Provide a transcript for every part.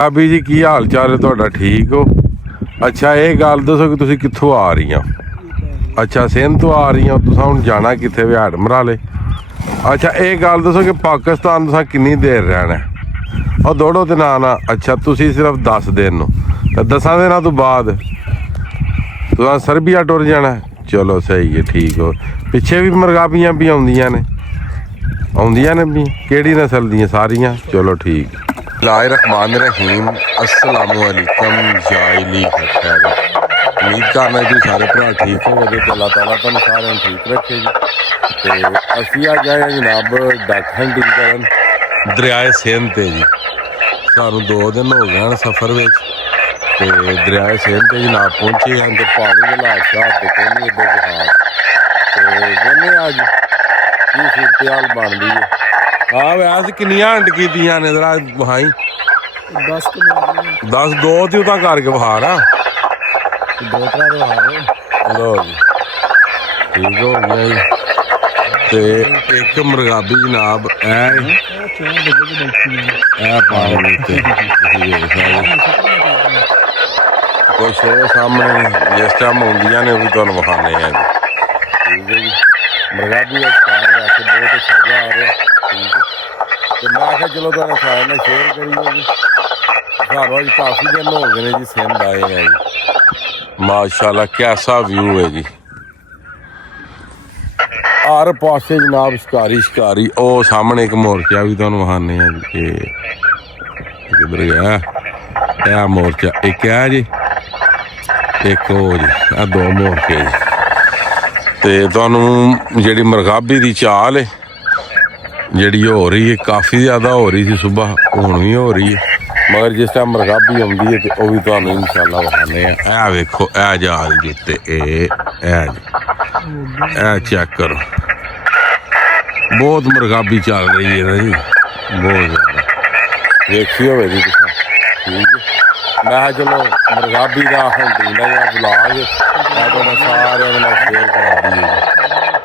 ਭਾਬੀ ਜੀ ਕੀ ਹਾਲ ਚਾਲ ਹੈ ਤੁਹਾਡਾ? ਠੀਕ ਹੋ? ਅੱਛਾ ਇਹ ਗੱਲ ਦੱਸੋ ਕਿ ਤੁਸੀਂ ਕਿੱਥੋਂ ਆ ਰਹੀਆਂ? ਅੱਛਾ ਸਿੰਧ ਤੋਂ ਆ ਰਹੀਆਂ। ਤੁਸੀਂ ਹੁਣ ਜਾਣਾ ਕਿੱਥੇ? ਵਿਹਾੜ ਮਰਾਲੇ। ਅੱਛਾ ਇਹ ਗੱਲ ਦੱਸੋ ਕਿ ਪਾਕਿਸਤਾਨ ਤੁਸੀਂ ਕਿੰਨੀ ਦੇਰ ਰਹਿਣਾ? ਉਹ ਦੌੜੋ ਤੇ ਨਾ ਅੱਛਾ ਤੁਸੀਂ ਸਿਰਫ 10 ਦਿਨ ਨੂੰ ਤੇ 10 ਦਿਨਾਂ ਤੋਂ ਬਾਅਦ ਤੁਸੀਂ ਸਰਬੀਆ ਟੁਰ ਜਾਣਾ। ਚਲੋ ਸਹੀ ਹੈ, ਠੀਕ ਹੋ। ਪਿੱਛੇ ਵੀ ਮੁਰਗਾਬੀਆਂ ਵੀ ਆਉਂਦੀਆਂ ਨੇ ਵੀ? ਕਿਹੜੀ ਨਸਲ ਦੀਆਂ? ਸਾਰੀਆਂ? ਚਲੋ ਠੀਕ। रहमान रहीम अस्सलाम वालेकुम जाइली खैर। उम्मीद करना जी सारे भरा ठीक हो गए। अल्लाह ताला तुहानू सारे ठीक रखे जी। तो असी अज आए जनाब डक हंटिंग करन दरियाए सिंध ते जी। सानू 2 दिन हो गए सफर में ते दरियाए सिंध ते जनाब पहुंचे हैं। तो पानी के हालात शात तो कोई नहीं एडे खास। तो कहने अज की सूरत हाल बन रही है। हाँ वैसे किनिया हंट की ने जरा वहाई 10 2 ती उदा करके बहार आ 2 लो जी ठीक हो गया जी। ते एक मुर्गाबी जनाब पानी कोई शो सामने जिस टाइम आउंदियां ने भी तुहानू विखाने हैं जी। ठीक है जी। मुर्गाबी का शिकार वैसे बहुत अच्छा आ रहा। ठीक है। तो मैं आखिया चलो तुहाडे सारे नाल शेयर करिए जी। सानू अज काफ़ी दिन हो गए जी सिंध आए हैं जी। माशाल्लाह कैसा व्यू है जी। हर पासे जनाब शिकारी ओ सामने एक मोरचा भी तुहानू विखाने हैं जी। किधर गया यह मोरचा? एक है जी, एक हो जी। 2 मोरचे जी। तो तुहानू जिहड़ी मुर्गाबी दी चाल है जिहड़ी हो रही है काफ़ी ज़्यादा हो रही थी सुबह, हुण भी हो रही है। मगर जिस टाइम मुर्गाबी आउंदी है तो वह भी तुहानू इंशाअल्लाह विखाने हैं। ए वेखो ए जा रही जी ते ए चेक करो। बहुत मुर्गाबी चल रही है ना जी, बहुत ज़्यादा देखी हो जी। ठीक है। मैं चलो मुर्गाबी का हंटिंग का ब्लॉग मैं सारे शेयर करा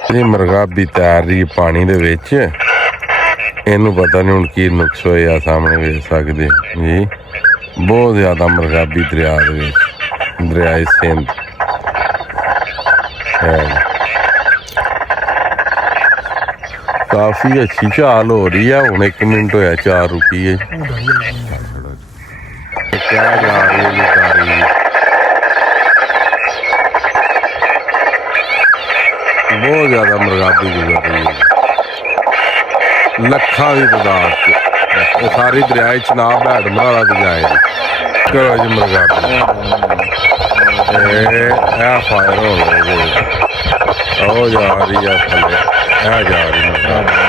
दी। मुर्गाबी तैर रही है पानी दे विच। इनू पता नहीं हुण की नुक्स होया सामने वेख सकते जी। बहुत ज़्यादा मुर्गाबी दरिया दरियाए सिंध काफ़ी अच्छी चाल हो रही है। हुण 1 मिनट होया चाल रुकी है। क्या जा रही है जी तारी जी। बहुत ज़्यादा मुर्गाबी गुजर रही है लखा की तादाद से। सारी दरियाए चनाब हैड मराला तो जाएगी। करो जी मुर्गाबी फायर हो रही है। ओ जा रही है थले जा रही मुर्गाबी।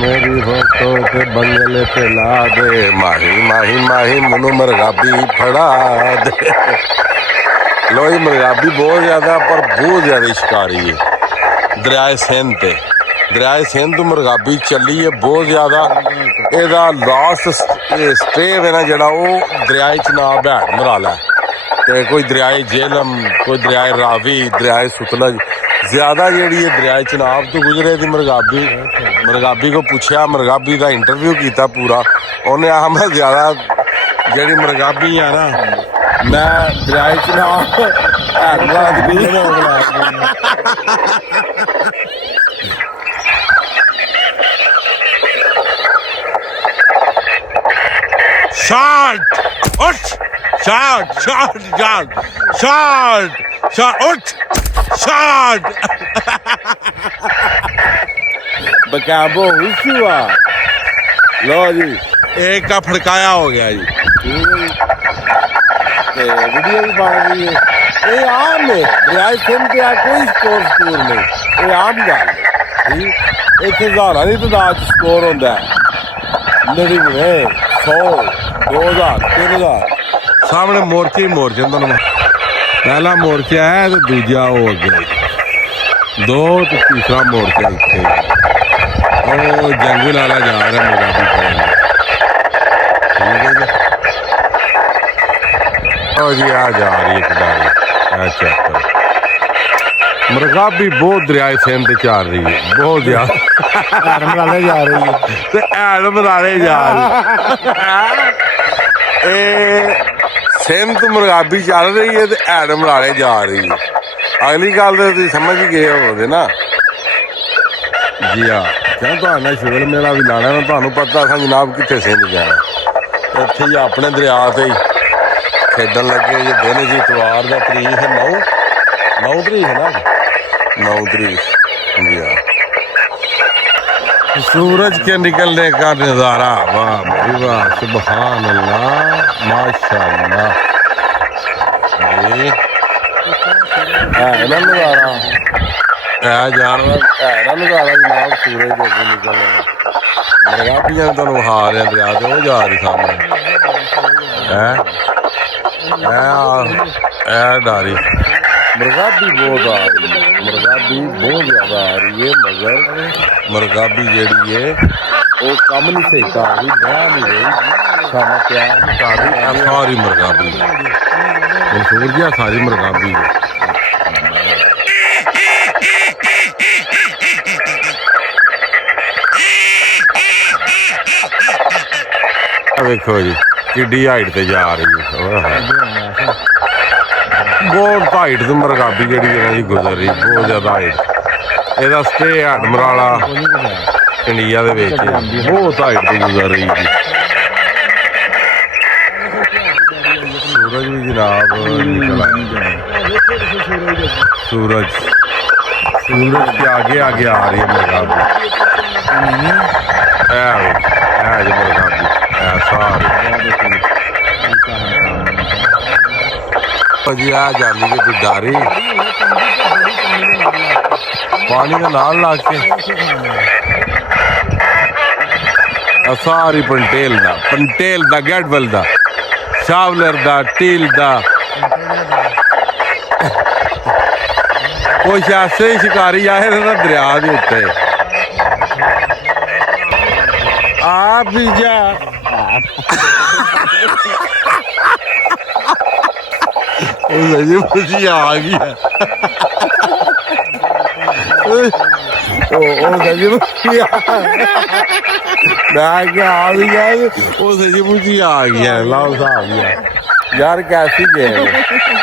मेरी फोटो के बंगले पे ला दे माही माही माही मनु मुर्गाबी फड़ा दे। लो जी मुर्गाबी बहुत ज़्यादा पर बहुत ज़्यादा शिकारी है दरियाए सिंध ते। दरियाए सिंध मुर्गाबी चली है बहुत ज़्यादा। एदा लास्ट स्टे है ना जड़ा वो दरियाए चनाब हैड मराला ते कोई दरियाए झेलम कोई दरियाए रावी दरियाए सतलज ज़्यादा जी दरियाए चनाब तो गुजरे थी। मुर्गाबी को पूछा मुर्गाबी का इंटरव्यू किया पूरा। उन्हें आखा मैं ज़्यादा जी मुर्गाबी है ना मैं दरियाए चनाब शॉट उठ shot shot shot shot shot उठ शॉट बकाबो हुआ। लो जी एक का फड़काया हो गया जी। वीडियो भी बन रही है। ये आम है दरियाए सिंध के कोई स्कोर नहीं। ये आम गल है। ठीक एक हज़ारा की तादाद स्कोर होता है 99 100 2000 3000 सामने मोर्चे ही मोर्चे। पहला मोर्चा है तो दूजा हो गया 2 तो तीसरा मोर्चा इतने। ਉਹ ਜੰਗਲ ਵਾਲਾ ਜਾ ਰਿਹਾ ਮੁਰਗਾਬੀ ਕੋਲ। ਠੀਕ ਹੈ ਜੀ। ਉਹ ਜੀ ਆ ਜਾ ਰਹੀ ਇੱਕ ਡਾਰੀ। ਅੱਛਾ ਮੁਰਗਾਬੀ ਬਹੁਤ ਦਰਿਆਏ ਸਿੰਧ ਤੇ ਚੱਲ ਰਹੀ ਹੈ, ਬਹੁਤ ਜ਼ਿਆਦਾ। ਮਰਾਲੇ ਜਾ ਰਹੀ ਹੈ ਤੇ ਐਨ ਮਰਾਲੇ ਜਾ ਰਹੀ। ਇਹ ਸਿੰਧ ਮੁਰਗਾਬੀ ਚੱਲ ਰਹੀ ਹੈ ਤੇ ਐਨ ਮਰਾਲੇ ਜਾ ਰਹੀ ਹੈ। ਅਗਲੀ ਗੱਲ ਤੇ ਤੁਸੀਂ ਸਮਝ ਹੀ ਗਏ ਹੋਵੋਗੇ ਨਾ ਜੀ। ਆ ਕਿਉਂ ਤੁਹਾਡਾ ਸ਼ੁਗਰ ਮੇਲਾ ਵੀ ਲਾਣਾ ਨਾ, ਤੁਹਾਨੂੰ ਪਤਾ ਅਸਾਂ ਜਨਾਬ ਕਿੱਥੇ ਸਿੰਧ ਜਾਣਾ। ਇੱਥੇ ਹੀ ਆਪਣੇ ਦਰਿਆ ਤੇ ਹੀ ਖੇਡਣ ਲੱਗੇ ਜੇ। ਦਿਨ ਜੀ ਇਤਵਾਰ ਦਾ ਤਰੀਕ ਹੈ 9 ਤਰੀਕ ਹੈ ਨਾ, 9 तरीक जी। सूरज के निकलने का नज़ारा, वाह भाई वाह, सुभान अल्लाह, माशाअल्लाह। ये है ना नज़ारा, है जानवर, है ना नज़ारा जनाब। सूरज के अगे निकलने मुर्गाबियां तुहानू विखा रहे दरिया ते, वो जा रही सामने है डारी। मुर्गाबी बहुत आ रही है, मुर्गाबी बहुत ज्यादा आ रही है, मगर मुर्गाबी जेड़ी है वो कम नहीं सही कर रही, बह नहीं रही, सारा प्यार नहीं कर रही। सारी मुर्गाबी मंसूर जी, सारी मुर्गाबी है। देखो जी किड्डी हाइट ते जा रही है, बहुत हाइट तो मुर्गाबी जी गुजर रही, बहुत ज्यादा हाइट। ਇਹਦਾ ਸਟੇ ਹਡਮਰਾਲਾ ਇੰਡੀਆ ਦੇ ਵਿੱਚ ਬਹੁਤ ਹਾਈਟ ਤੇ ਗੁਜ਼ਰ ਰਹੀ ਜੀ। ਸੂਰਜ ਵੀ ਜਨਾਬ ਨਿਕਲ ਆਇਆ। सूरज के आगे आगे आ रही है मुर्गाबी। जी मुर्गाबी सारी जी आ जानी है डारी पानी के नाल ला के सारी पंटेल दा गैडवल दा शावलर दा टील दा कुछ ऐसे शिकारी आए ना दरिया के उत्ते आप भी जा खुशी आ गई है। यार कैसी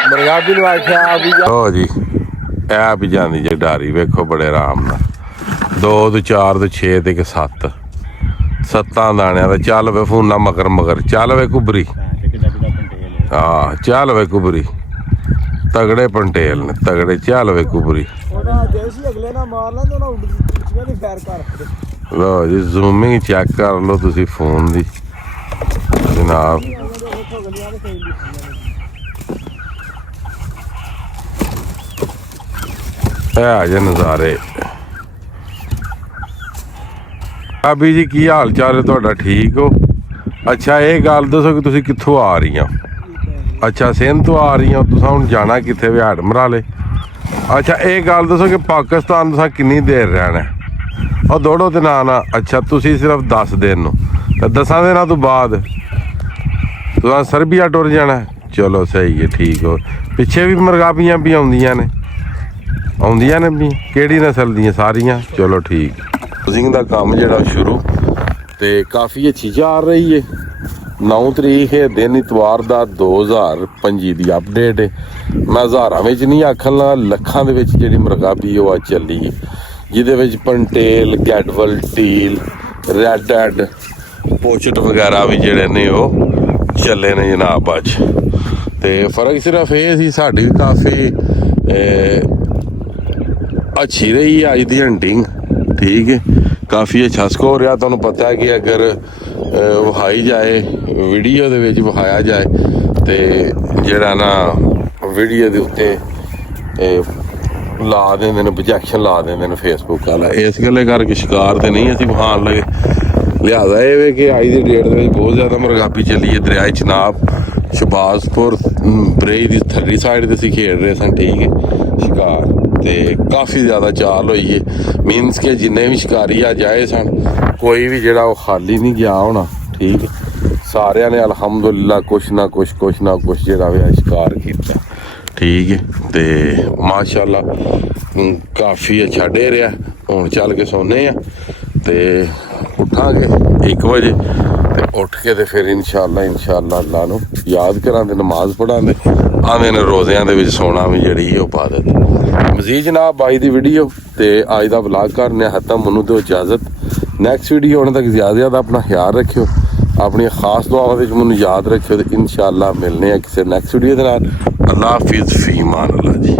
मुर्गाबी जी ए भी जानी जे डारी वेखो बड़े आराम नाल 2 तो 4 तो 6 ते 7 दाणियां दा चल वे फूना मगर मगर चल वे कुबरी। हाँ चल वे कुबरी तगड़े पंटेल ने तगड़े चल वे कुबरी। लो जी जूमिंग चेक कर लो तुसी फोन दी जनाब। जे नज़ारे अभी जी की हाल चाल है तुहाडा ठीक हो? अच्छा ये गल दसो कि तुसी कित्थों आ रही हो? अच्छा सिंध तो आ रही हो तुसां हुण जाना कित्थे विहाड़ मराले? अच्छा ये गल दसो कि पाकिस्तान तुसां किन्नी देर रहना है? और दौड़ो ते ना ना अच्छा तुसी सिर्फ 10 दिन नो 10 दिनों तो बाद तुसां सर्बिया टुर जाना है? चलो सही है ठीक हो। पिछे भी मुर्गाबियां भी आउंदियां ने भी केड़ी नस्ल दी सारियां? चलो ठीक। हाउसिंग दा काम जिहड़ा शुरू ते काफ़ी अच्छी जा रही है। 9 तरीक है दिन इतवार दा 2025 दी अपडेट है। मैं हज़ारां विच नहीं आखन लगा लखां दे विच जिहड़ी मुर्गाबी ओह चली है जिहदे विच पंटेल गैडवल टील रैड हैड पोचट वगैरह भी जिहड़े ने ओह चले ने जनाब। अज ते फर्क सिर्फ ये सी साडी काफ़ी अच्छी रही है अज दी हंटिंग। ठीक है काफ़ी अच्छा स्कोर रहा। तुहानूं पता है कि अगर विखाई जाए वीडियो दे विच विखाया जाए तो जिहड़ा ना वीडियो दे उत्ते ला देंदे ने प्रोजैक्शन ला देंदे ने फेसबुक वाला। इस गल्ले करके शिकार तो नहीं असीं विखाण लगे। लिहाजा ये वे कि अज दी डेट दे विच बहुत ज़्यादा मुर्गाबी चली है। दरियाए चनाब शहबाजपुर बरेई दी थल्ली साइड ते असीं खेड रहे सन। ठीक है शिकार ਤੇ ਕਾਫੀ ਜ਼ਿਆਦਾ ਚਾਲ ਹੋਈ ਏ ਮੀਨਸ ਕਿ ਜਿੰਨੇ ਵੀ ਸ਼ਿਕਾਰੀ ਅੱਜ ਆਏ ਸਨ ਕੋਈ ਵੀ ਜਿਹੜਾ ਉਹ ਖਾਲੀ ਨਹੀਂ ਗਿਆ ਹੋਣਾ ਠੀਕ ਹੈ ਸਾਰਿਆਂ ਨੇ ਅਲਹਮਦੁਲਿਲਾ ਕੁਛ ਨਾ ਕੁਛ ਜਿਹੜਾ ਵੀ ਸ਼ਿਕਾਰ ਕੀਤਾ ਠੀਕ ਹੈ ਤੇ ਮਾਸ਼ਾਅੱਲਾ ਕਾਫੀ ਅੱਛਾ ਡੇਰਿਆ ਹੁਣ ਚੱਲ ਕੇ ਸੌਂਦੇ ਆ ਤੇ ਉੱਠਾਂਗੇ 1 ਵਜੇ ਤੇ ਉੱਠ ਕੇ ਤੇ ਫਿਰ ਇਨਸ਼ਾਅੱਲਾ ਅੱਲਾ ਨੂੰ ਯਾਦ ਕਰਾਂਗੇ ਨਮਾਜ਼ ਪੜਾਂਗੇ ਆਵੇਂ ਨੇ ਰੋਜ਼ਿਆਂ ਦੇ ਵਿੱਚ ਸੋਣਾ ਵੀ ਜਿਹੜੀ ਉਹ ਪਾ ਦੇ ਮਜ਼ੀਦ ਜਨਾਬ ਬਾਈ ਦੀ ਵੀਡੀਓ ਤੇ ਅੱਜ ਦਾ ਵਲੌਗ ਕਰਨੇ ਖਤਮ ਮੈਨੂੰ ਦਿਓ ਇਜਾਜ਼ਤ ਨੈਕਸਟ ਵੀਡੀਓ ਆਉਣ ਤੱਕ ਜ਼ਿਆਦਾ ਆਪਣਾ ਖਿਆਲ ਰੱਖਿਓ ਆਪਣੀ ਖਾਸ ਦੁਆਵਾਂ ਵਿੱਚ ਮੈਨੂੰ ਯਾਦ ਰੱਖਿਓ ਤੇ ਇਨਸ਼ਾਅੱਲਾ ਮਿਲਨੇ ਆ ਕਿਸੇ ਨੈਕਸਟ ਵੀਡੀਓ ਦੇ ਨਾਲ ਅੱਲਾ ਹਾਫਿਜ਼ ਫੀ ਮਾਨ ਅੱਲਾ ਜੀ।